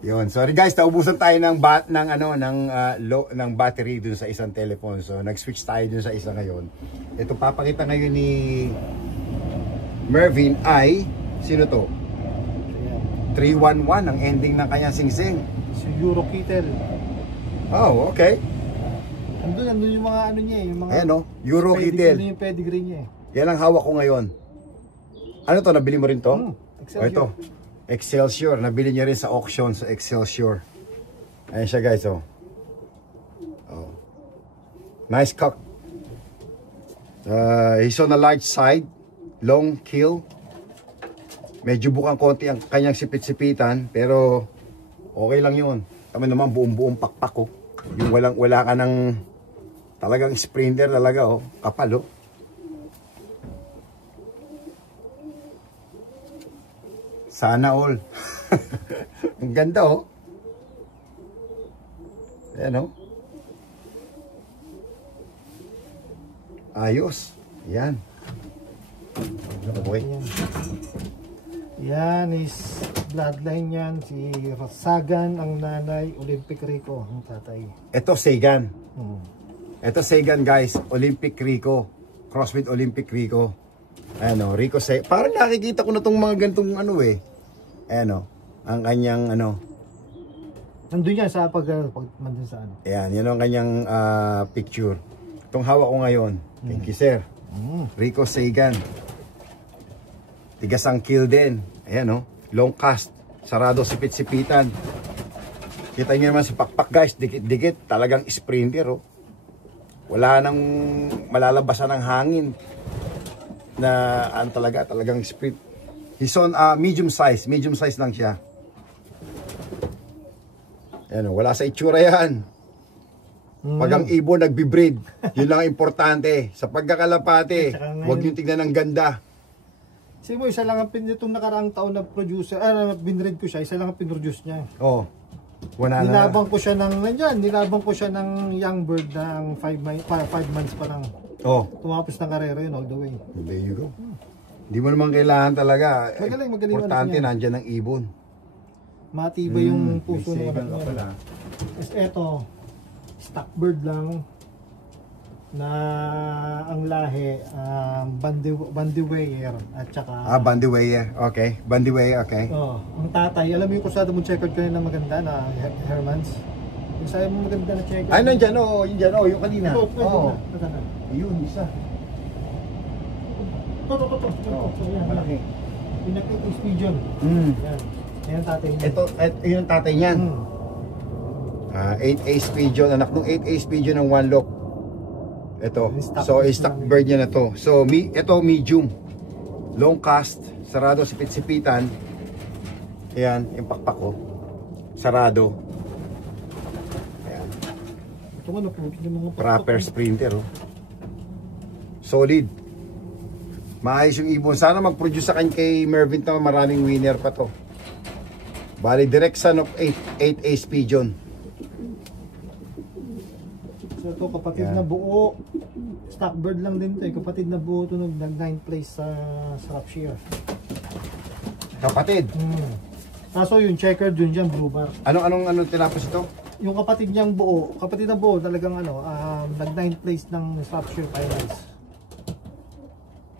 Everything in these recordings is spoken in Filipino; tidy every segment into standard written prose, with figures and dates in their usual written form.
Yun. Sorry guys, naubusan tayo ng ng battery dun sa isang telephone. So nag-switch tayo dun sa isa ngayon. Ito papakita ngayon ni Mervin ay sino to? 311 ang ending ng kanyang singsing. Si Euro Kittel. Oh, okay. Andun yung mga ano niya, yung mga ayan o, Euro Kittel. Andun yung pedigree niya Yan ang hawak ko ngayon. Ano to, nabili mo rin to? Excelsior. Ito, Excelsior. Nabili niya rin sa auction sa Excelsior. Ayan siya guys, oh. Oh. Nice cock. He's on the large side. Long kill. Medyo bukang konti ang kanyang sipit-sipitan, pero okay lang yun. Kami naman buong pakpak, oh. Yung wala ka ng talagang sprinter talaga, oh. Kapal, oh. Sana all. Ang ganda, oh. Ayan, oh. Ayos. Yan. Okay. Yan is bloodline yan. Si Sagan ang nanay, Olympic Rico ang tatay. Ito Sagan. Ito Sagan guys, Olympic Rico. Cross with Olympic Rico. Ano, Rico Sagan. Parang nakikita ko na tong mga gantong ano eh. Ano, ang kanyang ano. Nandun yan sa pag mandun sa ano. Ayan, yan ang kanyang picture. Itong hawak ko ngayon. Thank you sir. Rico Sagan. Tigas ang kill din. Ayan, oh. Long cast. Sarado sipit-sipitan. Kita niyo naman si Pakpak guys. Dikit-dikit. Talagang sprinter, oh. Wala nang malalabasan ng hangin. Na talagang sprint. He's on medium size. Medium size lang siya. Ayan, oh. Wala sa itsura yan. Pag ang ibon nagbi-breed, yun lang importante. Sa pagkakalapate, huwag yung tignan ng ganda. Kasi mo, isa lang ang itong nakaraang taon na producer, binread ko siya, isa lang ang pinroduce niya. Oo. Wala na. Nilabang ko siya ng young bird ng 5 months pa lang. Oo. Tumapos ng karera yun all the way. There you go. Hindi mo naman kailangan talaga. Magaling importante, nandyan ang ibon. Matibay yung puso ng anak niya. Tapos eto, stock bird lang. Na ang lahi Bandiweyer at saka Bandiweyer, okay. Bandiweyer, okay. ang tatay, alam mo yung kusado mo checkered kanina maganda na Hermans. Yung sayo mo maganda na checkered. Ay, nandiyan, oh, yun dyan, oh, yung kanina. Oo. Yun, isa. Malaki. Pinakita pigeon. Yan. Yan tatay niya. Ito, yun ang tatay niyan. 8 ace pigeon, anak ng 8 ace pigeon ng one lock. Ito, so stock bird niya na to. So ito medium, long cast, sarado sipit-sipitan. Ayan, yung pakpak ko, sarado. Ayan. Ito nga na mga proper sprinter, oh. Solid. Maayos yung ibon. Sana mag-produce sa kanya kay Mervin to, maraming winner pa to. Bali direct son of 8 ace pigeon. So ito kapatid na buo, stock bird lang din to eh. Kapatid na buo ito nag-9th place sa Shropshire. Kapatid? Kaso yung checkered dun dyan, blue bar. Anong tinapos ito? Yung kapatid niyang buo, kapatid na buo talagang nag-9th place ng Shropshire Finals.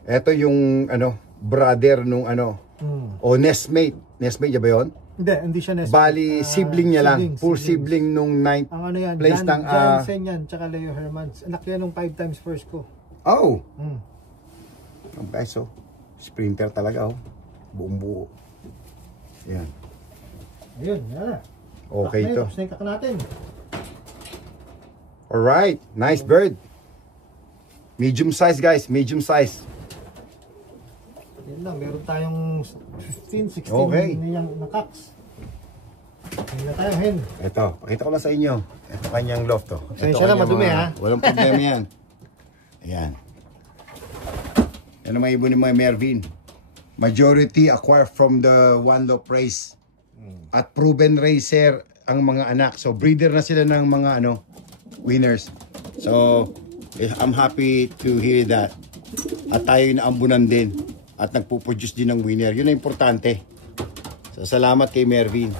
Ito yung brother nung o nestmate. Nestmate ba yun? Hindi siya nestmate. Bali, sibling niya lang. Full sibling nung 9th place ng... Jansen yan, tsaka Leo Hermans. Anak yan nung 5 times first ko. Oh! Ang beso. Sprinter talaga, oh. Buong buo. Yan. Ayun, yan na. Okay to. Snake ka natin. Alright, nice bird. Medium size guys, medium size. Yan lang, meron tayong 15, 16 okay. na cocks. Yan na tayo, hen. Ito, pakita ko lang sa inyo. Ito kanyang loft to. Pasensya na, madumi ha. Walang problema yan. Ayan. Yan ang mga ibon ni mga Mervin. Majority acquired from the one loft race. At proven racer ang mga anak. So breeder na sila ng mga winners. So I'm happy to hear that. At tayo inaambunan din. At nagpuproduce din ng winner. Yun ang importante. So salamat kay Mervin.